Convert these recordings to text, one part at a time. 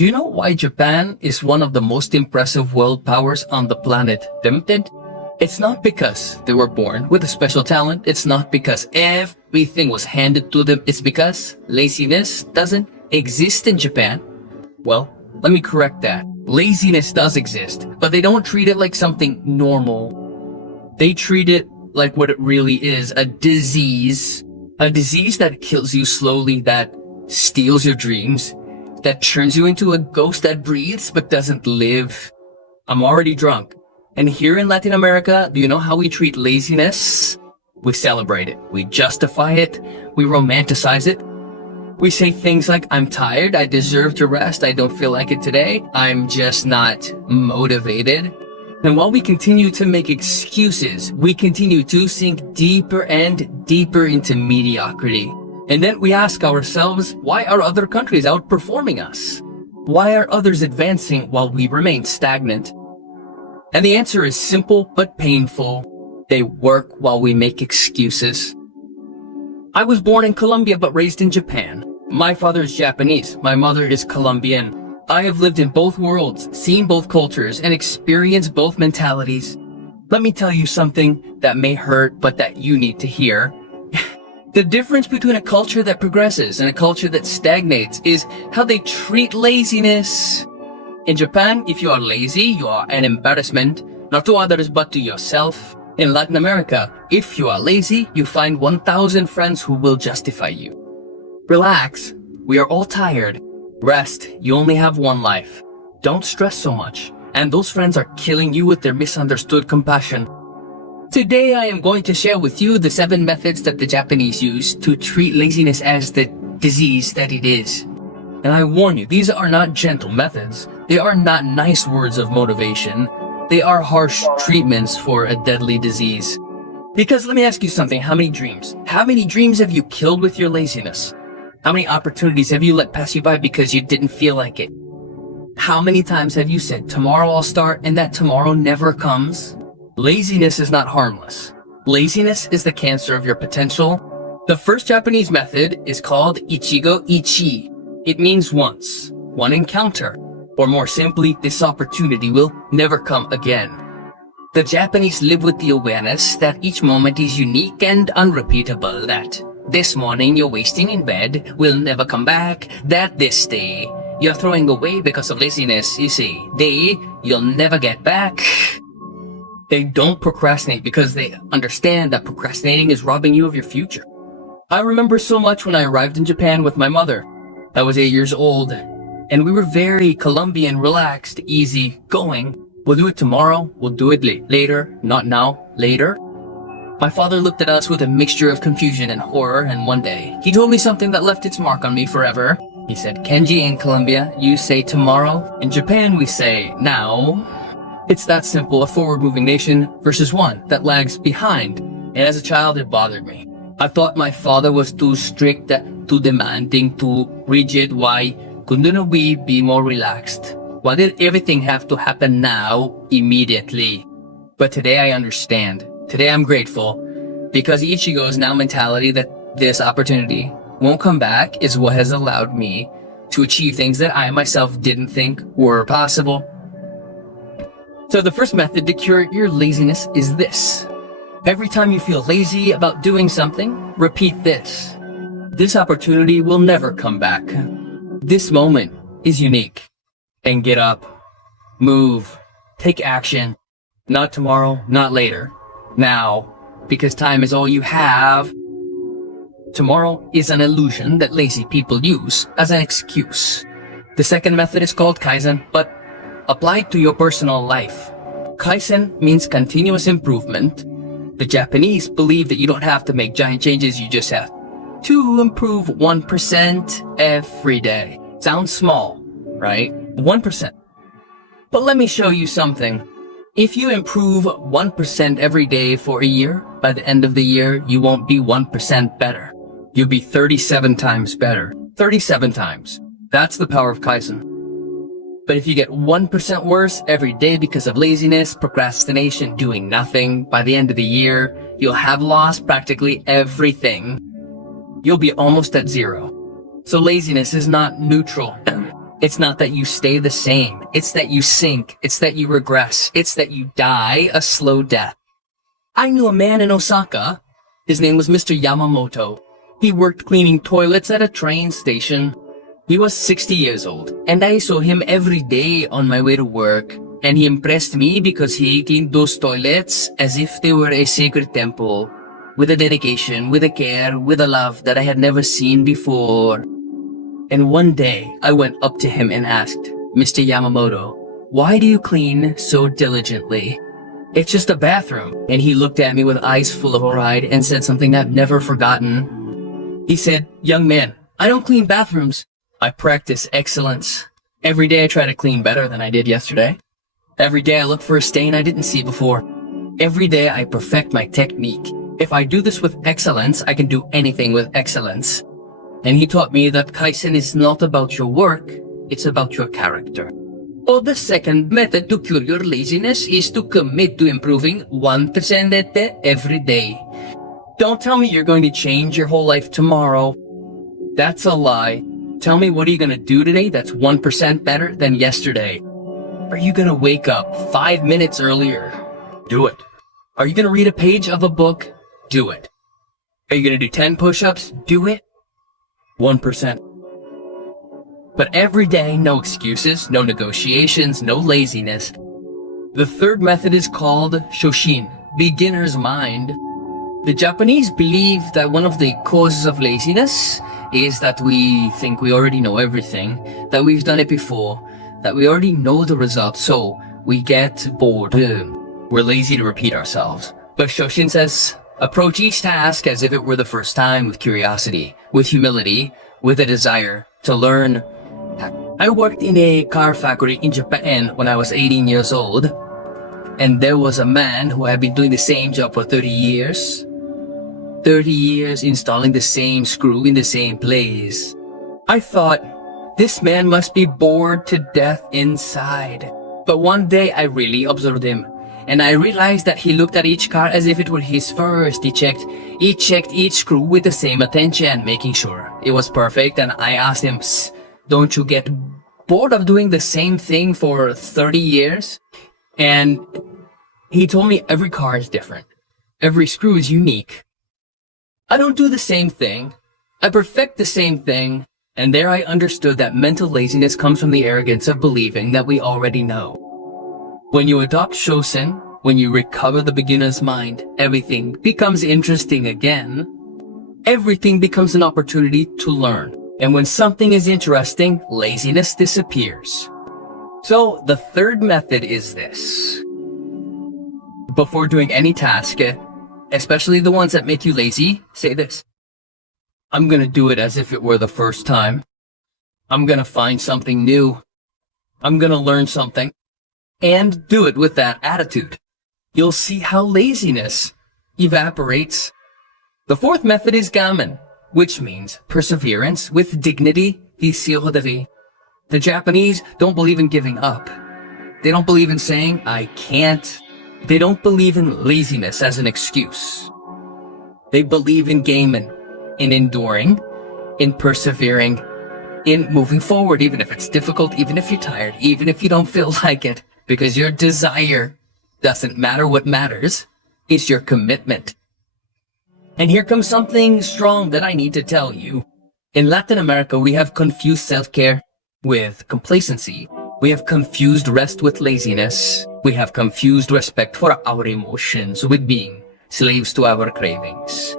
Do you know why Japan is one of the most impressive world powers on the planet? It's not because they were born with a special talent. It's not because everything was handed to them. It's because laziness doesn't exist in Japan. Well, let me correct that. Laziness does exist, but they don't treat it like something normal. They treat it like what it really is, a disease. A disease that kills you slowly, that steals your dreams, that turns you into a ghost that breathes but doesn't live. I'm already drunk. And here in Latin America, do you know how we treat laziness? We celebrate it. We justify it. We romanticize it. We say things like, I'm tired, I deserve to rest, I don't feel like it today, I'm just not motivated. And while we continue to make excuses, we continue to sink deeper and deeper into mediocrity. And then we ask ourselves, why are other countries outperforming us? Why are others advancing while we remain stagnant? And the answer is simple but painful. They work while we make excuses. I was born in Colombia but raised in Japan. My father is Japanese. My mother is Colombian. I have lived in both worlds, seen both cultures, and experienced both mentalities. Let me tell you something that may hurt but that you need to hear. The difference between a culture that progresses and a culture that stagnates is how they treat laziness. In Japan, if you are lazy, you are an embarrassment, not to others but to yourself. In Latin America, if you are lazy, you find 1,000 friends who will justify you. Relax, we are all tired. Rest, you only have one life. Don't stress so much. And those friends are killing you with their misunderstood compassion. Today I am going to share with you the 7 methods that the Japanese use to treat laziness as the disease that it is. And I warn you, these are not gentle methods. They are not nice words of motivation. They are harsh treatments for a deadly disease. Because let me ask you something, how many dreams? How many dreams have you killed with your laziness? How many opportunities have you let pass you by because you didn't feel like it? How many times have you said, tomorrow I'll start, and that tomorrow never comes? Laziness is not harmless. Laziness is the cancer of your potential. The first Japanese method is called Ichigo Ichi. It means once, one encounter, or more simply, this opportunity will never come again. The Japanese live with the awareness that each moment is unique and unrepeatable, that this morning you're wasting in bed will never come back, that this day you're throwing away because of laziness is a day you'll never get back. They don't procrastinate because they understand that procrastinating is robbing you of your future. I remember so much when I arrived in Japan with my mother. I was 8 years old, and we were very Colombian, relaxed, easy going. We'll do it tomorrow, we'll do it later, not now, later. My father looked at us with a mixture of confusion and horror, and one day, he told me something that left its mark on me forever. He said, Kenji, in Colombia, you say tomorrow. In Japan, we say now. It's that simple, a forward-moving nation versus one that lags behind. And as a child, it bothered me. I thought my father was too strict, too demanding, too rigid. Why couldn't we be more relaxed? Why did everything have to happen now, immediately? But today I understand. Today I'm grateful, because Ichigo's now mentality that this opportunity won't come back is what has allowed me to achieve things that I myself didn't think were possible. So the first method to cure your laziness is this. Every time you feel lazy about doing something, repeat this. This opportunity will never come back. This moment is unique. And get up, move, take action. Not tomorrow, not later. Now, because time is all you have. Tomorrow is an illusion that lazy people use as an excuse. The second method is called Kaizen, but applied to your personal life. Kaizen means continuous improvement. The Japanese believe that you don't have to make giant changes, you just have to improve 1% every day. Sounds small, right? 1%. But let me show you something. If you improve 1% every day for a year, by the end of the year, you won't be 1% better. You'll be 37 times better. 37 times. That's the power of Kaizen. But if you get 1% worse every day because of laziness, procrastination, doing nothing, by the end of the year, you'll have lost practically everything. You'll be almost at zero. So laziness is not neutral. It's not that you stay the same. It's that you sink. It's that you regress. It's that you die a slow death. I knew a man in Osaka. His name was Mr. Yamamoto. He worked cleaning toilets at a train station. He was 60 years old, and I saw him every day on my way to work. And he impressed me because he cleaned those toilets as if they were a sacred temple, with a dedication, with a care, with a love that I had never seen before. And one day, I went up to him and asked, Mr. Yamamoto, why do you clean so diligently? It's just a bathroom. And he looked at me with eyes full of pride and said something I've never forgotten. He said, young man, I don't clean bathrooms. I practice excellence. Every day I try to clean better than I did yesterday. Every day I look for a stain I didn't see before. Every day I perfect my technique. If I do this with excellence, I can do anything with excellence. And he taught me that Kaizen is not about your work, it's about your character. Oh, the second method to cure your laziness is to commit to improving 1% every day. Don't tell me you're going to change your whole life tomorrow. That's a lie. Tell me, what are you going to do today that's 1% better than yesterday? Are you going to wake up 5 minutes earlier? Do it. Are you going to read a page of a book? Do it. Are you going to do 10 push-ups? Do it. 1%. But every day, no excuses, no negotiations, no laziness. The third method is called Shoshin, beginner's mind. The Japanese believe that one of the causes of laziness is that we think we already know everything, that we've done it before, that we already know the result, so we get bored. We're lazy to repeat ourselves. But Shoshin says, approach each task as if it were the first time, with curiosity, with humility, with a desire to learn. I worked in a car factory in Japan when I was 18 years old, and there was a man who had been doing the same job for 30 years. 30 years installing the same screw in the same place. I thought, this man must be bored to death inside. But one day I really observed him, and I realized that he looked at each car as if it were his first. He checked each screw with the same attention, making sure it was perfect. And I asked him, don't you get bored of doing the same thing for 30 years? And he told me every car is different. Every screw is unique. I don't do the same thing. I perfect the same thing. And there I understood that mental laziness comes from the arrogance of believing that we already know. When you adopt Shosen, when you recover the beginner's mind, everything becomes interesting again. Everything becomes an opportunity to learn. And when something is interesting, laziness disappears. So the third method is this. Before doing any task, especially the ones that make you lazy, say this. I'm gonna do it as if it were the first time. I'm gonna find something new. I'm gonna learn something. And do it with that attitude. You'll see how laziness evaporates. The fourth method is gamen, which means perseverance with dignity, the Japanese don't believe in giving up. They don't believe in saying, I can't. They don't believe in laziness as an excuse. They believe in gamen, in enduring, in persevering, in moving forward, even if it's difficult, even if you're tired, even if you don't feel like it, because your desire doesn't matter. What matters is your commitment. And here comes something strong that I need to tell you. In Latin America, we have confused self-care with complacency. We have confused rest with laziness. We have confused respect for our emotions with being slaves to our cravings.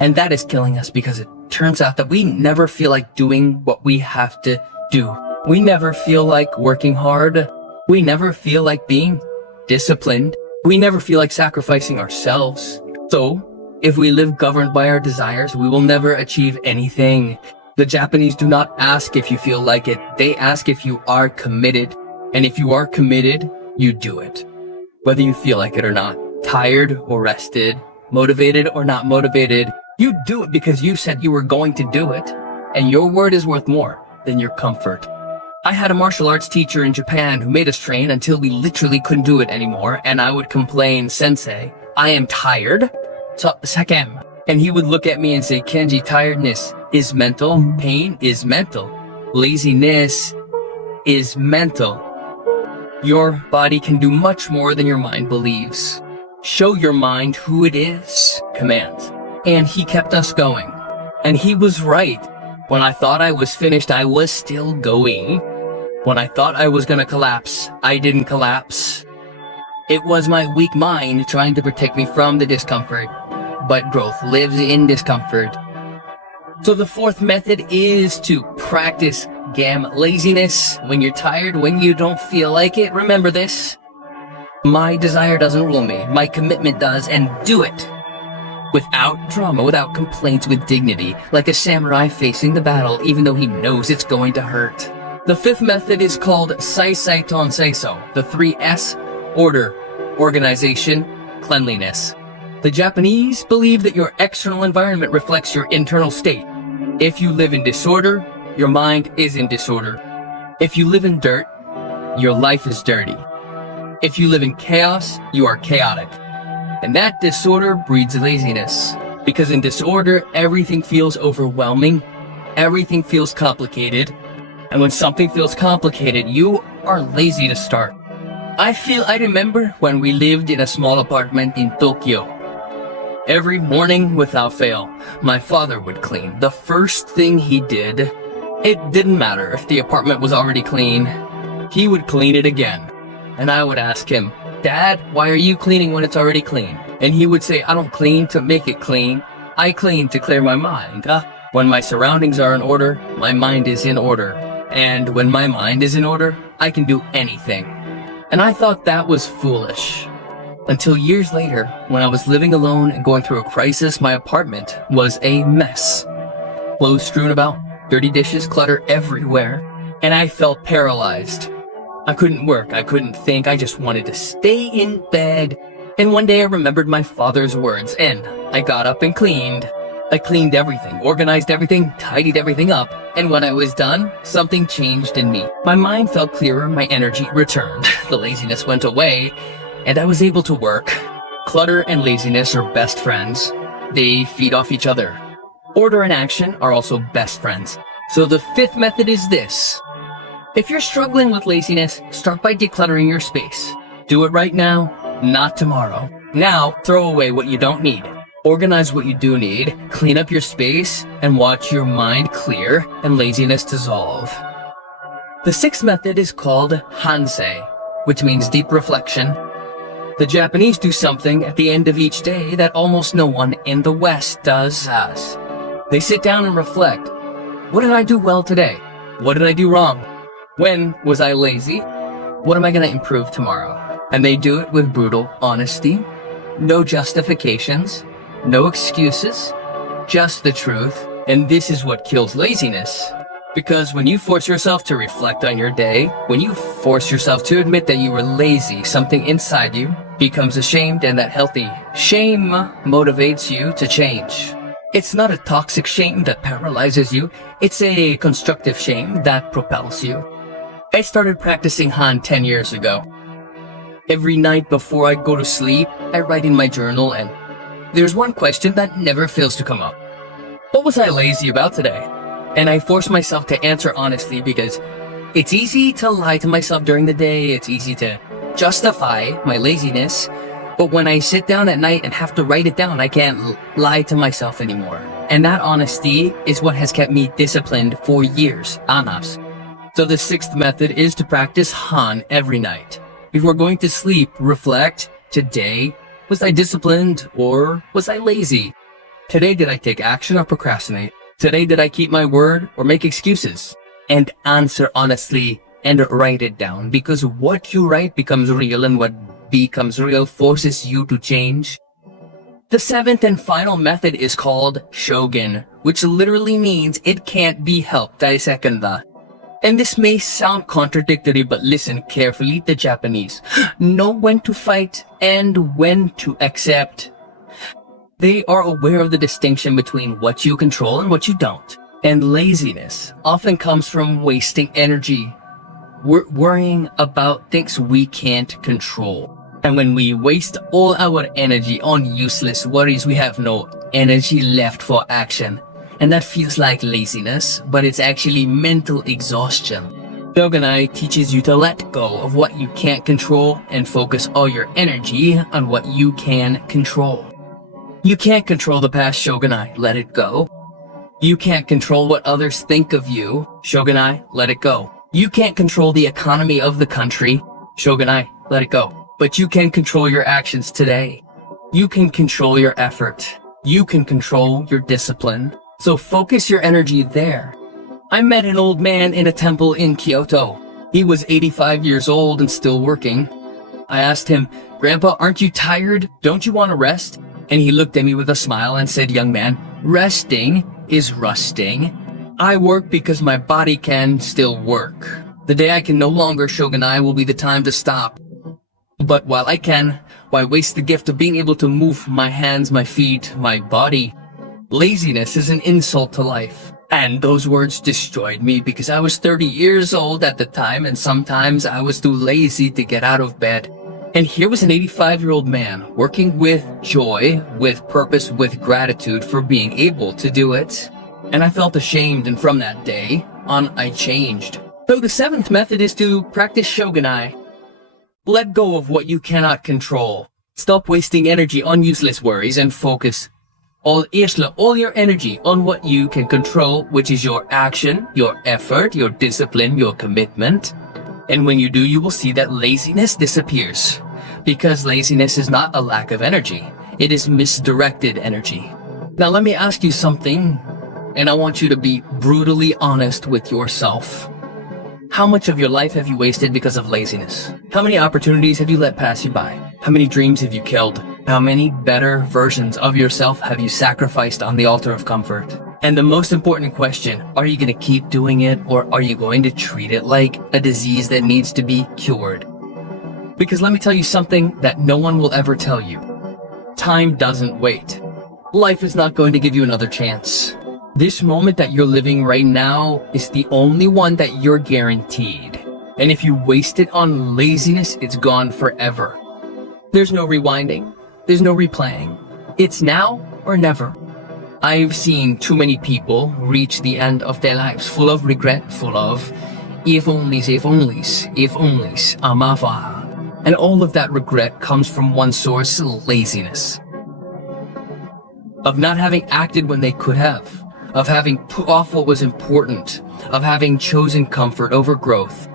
And that is killing us, because it turns out that we never feel like doing what we have to do. We never feel like working hard. We never feel like being disciplined. We never feel like sacrificing ourselves. So, if we live governed by our desires, we will never achieve anything. The Japanese do not ask if you feel like it. They ask if you are committed. And if you are committed, you do it. Whether you feel like it or not. Tired or rested, motivated or not motivated, you do it because you said you were going to do it. And your word is worth more than your comfort. I had a martial arts teacher in Japan who made us train until we literally couldn't do it anymore, and I would complain, Sensei, I am tired. And he would look at me and say, Kenji, tiredness is mental, pain is mental, laziness is mental. Your body can do much more than your mind believes. Show your mind who it is, command. And he kept us going. And he was right. When I thought I was finished, I was still going. When I thought I was gonna collapse, I didn't collapse. It was my weak mind trying to protect me from the discomfort. But growth lives in discomfort. So the fourth method is to practice laziness. When you're tired, when you don't feel like it, remember this. My desire doesn't rule me. My commitment does, and do it. Without drama, without complaints, with dignity, like a samurai facing the battle, even though he knows it's going to hurt. The fifth method is called Sai Ton Seiso, the 3S, order, organization, cleanliness. The Japanese believe that your external environment reflects your internal state. If you live in disorder, your mind is in disorder. If you live in dirt, your life is dirty. If you live in chaos, you are chaotic. And that disorder breeds laziness. Because in disorder, everything feels overwhelming, everything feels complicated, and when something feels complicated, you are lazy to start. I remember when we lived in a small apartment in Tokyo. Every morning, without fail, my father would clean. The first thing he did, it didn't matter if the apartment was already clean, he would clean it again. And I would ask him, Dad, why are you cleaning when it's already clean? And he would say, I don't clean to make it clean. I clean to clear my mind. When my surroundings are in order, my mind is in order. And when my mind is in order, I can do anything. And I thought that was foolish. Until years later, when I was living alone and going through a crisis, my apartment was a mess. Clothes strewn about, dirty dishes, clutter everywhere. And I felt paralyzed. I couldn't work, I couldn't think, I just wanted to stay in bed. And one day I remembered my father's words, and I got up and cleaned. I cleaned everything, organized everything, tidied everything up, and when I was done, something changed in me. My mind felt clearer, my energy returned, the laziness went away, and I was able to work. Clutter and laziness are best friends. They feed off each other. Order and action are also best friends. So the fifth method is this. If you're struggling with laziness, start by decluttering your space. Do it right now, not tomorrow. Now, throw away what you don't need. Organize what you do need, clean up your space, and watch your mind clear and laziness dissolve. The sixth method is called Hansei, which means deep reflection. The Japanese do something at the end of each day that almost no one in the West does. They sit down and reflect. What did I do well today? What did I do wrong? When was I lazy? What am I going to improve tomorrow? And they do it with brutal honesty. No justifications. No excuses. Just the truth. And this is what kills laziness. Because when you force yourself to reflect on your day, when you force yourself to admit that you were lazy, something inside you becomes ashamed, and that healthy shame motivates you to change. It's not a toxic shame that paralyzes you. It's a constructive shame that propels you. I started practicing Han 10 years ago. Every night before I go to sleep, I write in my journal, and there's one question that never fails to come up. What was I lazy about today? And I force myself to answer honestly, because it's easy to lie to myself during the day. It's easy to justify my laziness. But when I sit down at night and have to write it down, I can't lie to myself anymore. And that honesty is what has kept me disciplined for years. Anas. So the sixth method is to practice Han every night. Before going to sleep, reflect. Today, was I disciplined or was I lazy? Today, did I take action or procrastinate? Today, did I keep my word or make excuses? And answer honestly and write it down, because what you write becomes real, and what becomes real forces you to change. The seventh and final method is called Shogun, which literally means it can't be helped. Daisekanda. And this may sound contradictory, but listen carefully. The Japanese know when to fight and when to accept. They are aware of the distinction between what you control and what you don't. And laziness often comes from wasting energy. We're worrying about things we can't control. And when we waste all our energy on useless worries, we have no energy left for action. And that feels like laziness, but it's actually mental exhaustion. Shogunai teaches you to let go of what you can't control and focus all your energy on what you can control. You can't control the past, Shogunai, let it go. You can't control what others think of you, Shogunai, let it go. You can't control the economy of the country, Shogunai, let it go. But you can control your actions today. You can control your effort. You can control your discipline. So focus your energy there. I met an old man in a temple in Kyoto. He was 85 years old and still working. I asked him, "Grandpa, aren't you tired? Don't you want to rest?" And he looked at me with a smile and said, "Young man, resting is rusting. I work because my body can still work. The day I can no longer, Shogunai, will be the time to stop. But while I can, why waste the gift of being able to move my hands, my feet, my body? Laziness is an insult to life." And those words destroyed me because I was 30 years old at the time, and sometimes I was too lazy to get out of bed. And here was an 85-year-old man working with joy, with purpose, with gratitude for being able to do it. And I felt ashamed, and from that day on, I changed. So the seventh method is to practice Shogunai. Let go of what you cannot control. Stop wasting energy on useless worries and focus all your energy on what you can control, which is your action, your effort, your discipline, your commitment. And when you do, you will see that laziness disappears. Because laziness is not a lack of energy. It is misdirected energy. Now let me ask you something, and I want you to be brutally honest with yourself. How much of your life have you wasted because of laziness? How many opportunities have you let pass you by? How many dreams have you killed? How many better versions of yourself have you sacrificed on the altar of comfort? And the most important question, are you going to keep doing it, or are you going to treat it like a disease that needs to be cured? Because let me tell you something that no one will ever tell you. Time doesn't wait. Life is not going to give you another chance. This moment that you're living right now is the only one that you're guaranteed. And if you waste it on laziness, it's gone forever. There's no rewinding. There's no replaying. It's now or never. I've seen too many people reach the end of their lives full of regret, full of if onlys, if onlys, if onlys, amava. And all of that regret comes from one source, laziness. Of not having acted when they could have. Of having put off what was important. Of having chosen comfort over growth.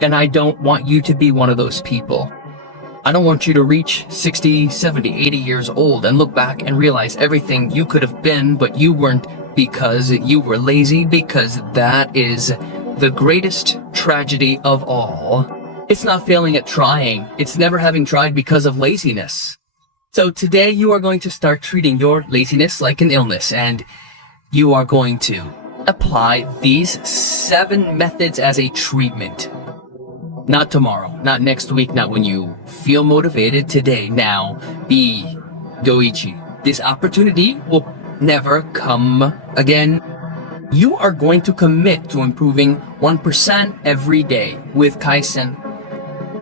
And I don't want you to be one of those people. I don't want you to reach 60, 70, 80 years old and look back and realize everything you could have been, but you weren't because you were lazy, because that is the greatest tragedy of all. It's not failing at trying. It's never having tried because of laziness. So today you are going to start treating your laziness like an illness, and you are going to apply these 7 methods as a treatment. Not tomorrow, not next week, not when you feel motivated. Today, now, be Doichi. This opportunity will never come again. You are going to commit to improving 1% every day with Kaizen.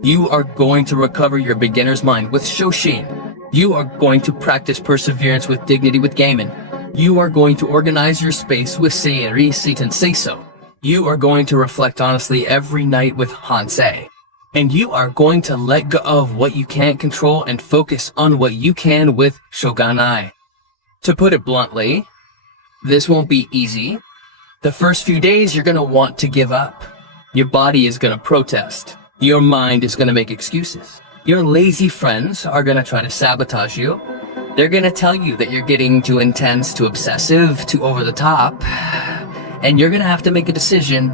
You are going to recover your beginner's mind with Shoshin. You are going to practice perseverance with dignity with Gaiman. You are going to organize your space with Seiri Seitan Seiso. You are going to reflect honestly every night with Hansei. And you are going to let go of what you can't control and focus on what you can with Shogunai. To put it bluntly, this won't be easy. The first few days you're going to want to give up. Your body is going to protest. Your mind is going to make excuses. Your lazy friends are going to try to sabotage you. They're going to tell you that you're getting too intense, too obsessive, too over the top. And you're going to have to make a decision.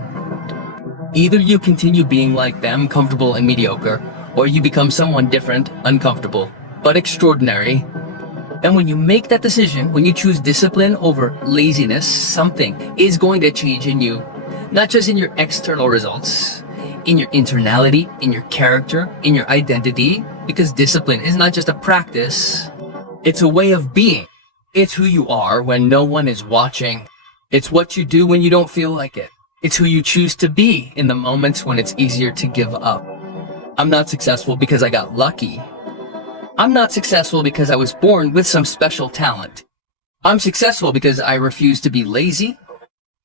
Either you continue being like them, comfortable and mediocre, or you become someone different, uncomfortable, but extraordinary. And when you make that decision, when you choose discipline over laziness, something is going to change in you. Not just in your external results, in your internality, in your character, in your identity, because discipline is not just a practice, it's a way of being. It's who you are when no one is watching. It's what you do when you don't feel like it. It's who you choose to be in the moments when it's easier to give up. I'm not successful because I got lucky. I'm not successful because I was born with some special talent. I'm successful because I refuse to be lazy.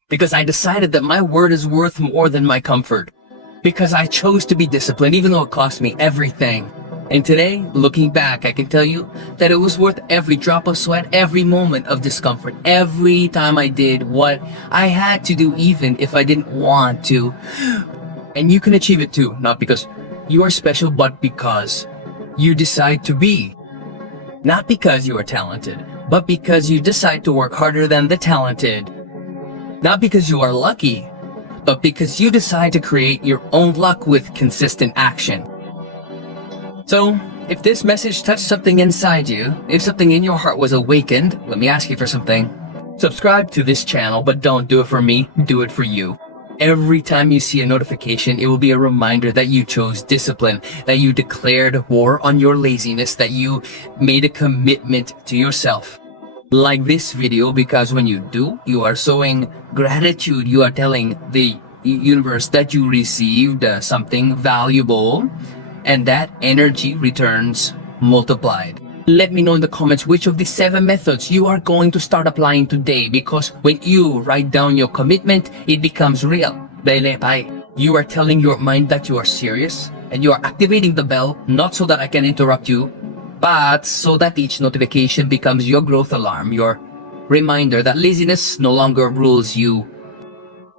Because I decided that my word is worth more than my comfort. Because I chose to be disciplined even though it cost me everything. And today, looking back, I can tell you that it was worth every drop of sweat, every moment of discomfort, every time I did what I had to do even if I didn't want to. And you can achieve it too, not because you are special, but because you decide to be. Not because you are talented, but because you decide to work harder than the talented. Not because you are lucky, but because you decide to create your own luck with consistent action. So, if this message touched something inside you, if something in your heart was awakened, let me ask you for something. Subscribe to this channel, but don't do it for me, do it for you. Every time you see a notification, it will be a reminder that you chose discipline, that you declared war on your laziness, that you made a commitment to yourself. Like this video, because when you do, you are showing gratitude. You are telling the universe that you received something valuable, and that energy returns multiplied. Let me know in the comments which of the 7 methods you are going to start applying today, because when you write down your commitment, it becomes real. You are telling your mind that you are serious, and you are activating the bell, not so that I can interrupt you, but so that each notification becomes your growth alarm, your reminder that laziness no longer rules you.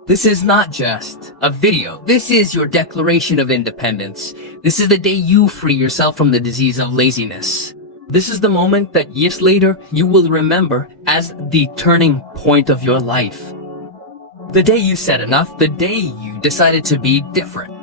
This is not just a video. This is your declaration of independence. This is the day you free yourself from the disease of laziness. This is the moment that years later you will remember as the turning point of your life. The day you said enough, the day you decided to be different.